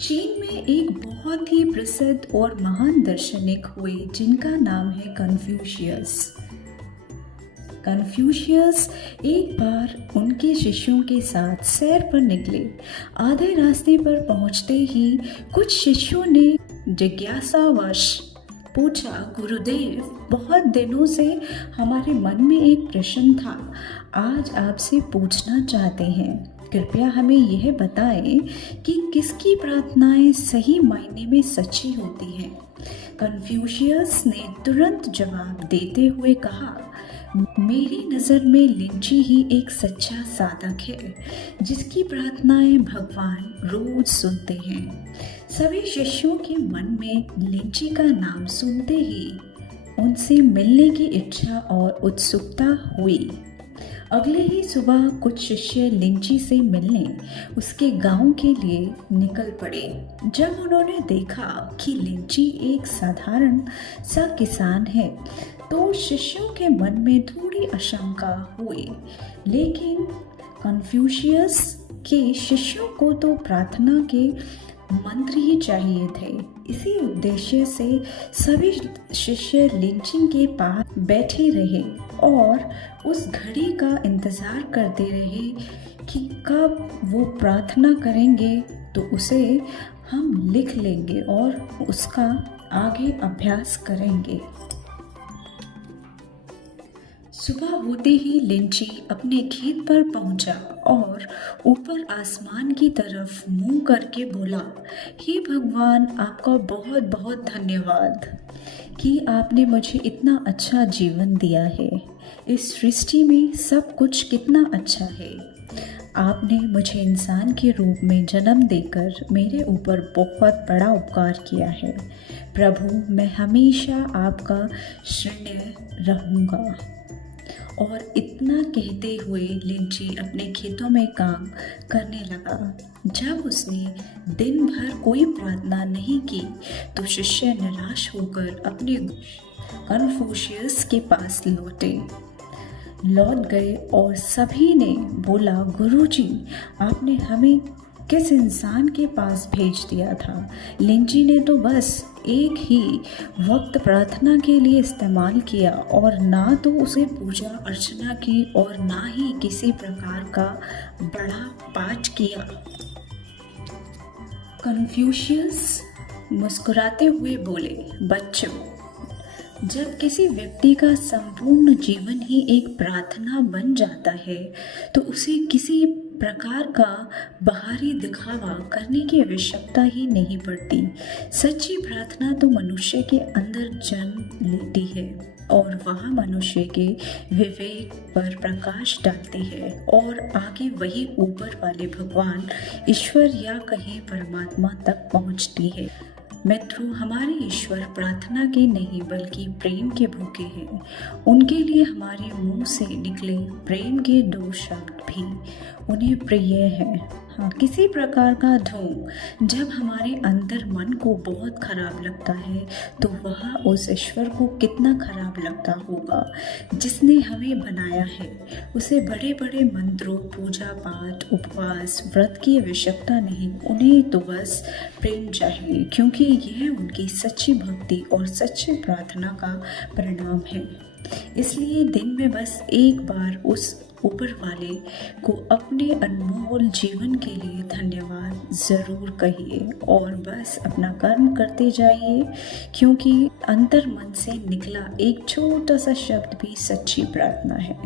चीन में एक बहुत ही प्रसिद्ध और महान दार्शनिक हुए जिनका नाम है कन्फ्यूशियस। कन्फ्यूशियस एक बार उनके शिष्यों के साथ सैर पर निकले। आधे रास्ते पर पहुंचते ही कुछ शिष्यों ने जिज्ञासावश पूछा, गुरुदेव, बहुत दिनों से हमारे मन में एक प्रश्न था, आज आपसे पूछना चाहते हैं। कृपया हमें यह बताएं कि किसकी प्रार्थनाएं सही मायने में सच्ची होती हैं। कन्फ्यूशियस ने तुरंत जवाब देते हुए कहा, मेरी नज़र में लिंची ही एक सच्चा साधक है जिसकी प्रार्थनाएं भगवान रोज सुनते हैं। सभी शिष्यों के मन में लिंची का नाम सुनते ही उनसे मिलने की इच्छा और उत्सुकता हुई। अगले ही सुबह कुछ शिष्य लिंची से मिलने उसके गांव के लिए निकल पड़े। जब उन्होंने देखा कि लिंची एक साधारण सा किसान है तो शिष्यों के मन में थोड़ी आशंका हुई, लेकिन कन्फ्यूशियस के शिष्यों को तो प्रार्थना के मंत्र ही चाहिए थे। इसी उद्देश्य से सभी शिष्य लिंची के पास बैठे रहे और उस घड़ी का इंतजार करते रहे कि कब वो प्रार्थना करेंगे तो उसे हम लिख लेंगे और उसका आगे अभ्यास करेंगे। सुबह होते ही लिंची अपने खेत पर पहुंचा और ऊपर आसमान की तरफ मुंह करके बोला, हे भगवान, आपका बहुत बहुत धन्यवाद कि आपने मुझे इतना अच्छा जीवन दिया है। इस सृष्टि में सब कुछ कितना अच्छा है। आपने मुझे इंसान के रूप में जन्म देकर मेरे ऊपर बहुत बड़ा उपकार किया है। प्रभु, मैं हमेशा आपका ऋणी रहूँगा। और इतना कहते हुए लिंची अपने खेतों में काम करने लगा। जब उसने दिन भर कोई प्रार्थना नहीं की तो शिष्य निराश होकर अपने कन्फ्यूशियस के पास लौट गए और सभी ने बोला, गुरुजी, आपने हमें किस इंसान के पास भेज दिया था? लिंची ने तो बस एक ही वक्त प्रार्थना के लिए इस्तेमाल किया और ना तो उसे पूजा अर्चना की और ना ही किसी प्रकार का बड़ा पाठ किया। कन्फ्यूशियस मुस्कुराते हुए बोले, बच्चों, जब किसी व्यक्ति का संपूर्ण जीवन ही एक प्रार्थना बन जाता है तो उसे किसी प्रकार का बाहरी दिखावा करने की आवश्यकता ही नहीं पड़ती। सच्ची प्रार्थना तो मनुष्य के अंदर जन्म लेती है और वह मनुष्य के विवेक पर प्रकाश डालती है और आगे वही ऊपर वाले भगवान, ईश्वर या कहीं परमात्मा तक पहुंचती है। मित्रों, हमारे ईश्वर प्रार्थना के नहीं बल्कि प्रेम के भूखे हैं। उनके लिए हमारे मुंह से निकले प्रेम के दो शब्द भी उन्हें प्रिय हैं। हाँ, किसी प्रकार का ढोंग जब हमारे अंदर मन को बहुत खराब लगता है तो वह उस ईश्वर को कितना खराब लगता होगा जिसने हमें बनाया है। उसे बड़े बड़े मंत्रों, पूजा पाठ, उपवास, व्रत की आवश्यकता नहीं। उन्हें तो बस प्रेम चाहिए, क्योंकि यह उनकी सच्ची भक्ति और सच्ची प्रार्थना का परिणाम है। इसलिए दिन में बस एक बार उस ऊपर वाले को अपने अनमोल जीवन के लिए धन्यवाद ज़रूर कहिए और बस अपना कर्म करते जाइए, क्योंकि अंतर मन से निकला एक छोटा सा शब्द भी सच्ची प्रार्थना है।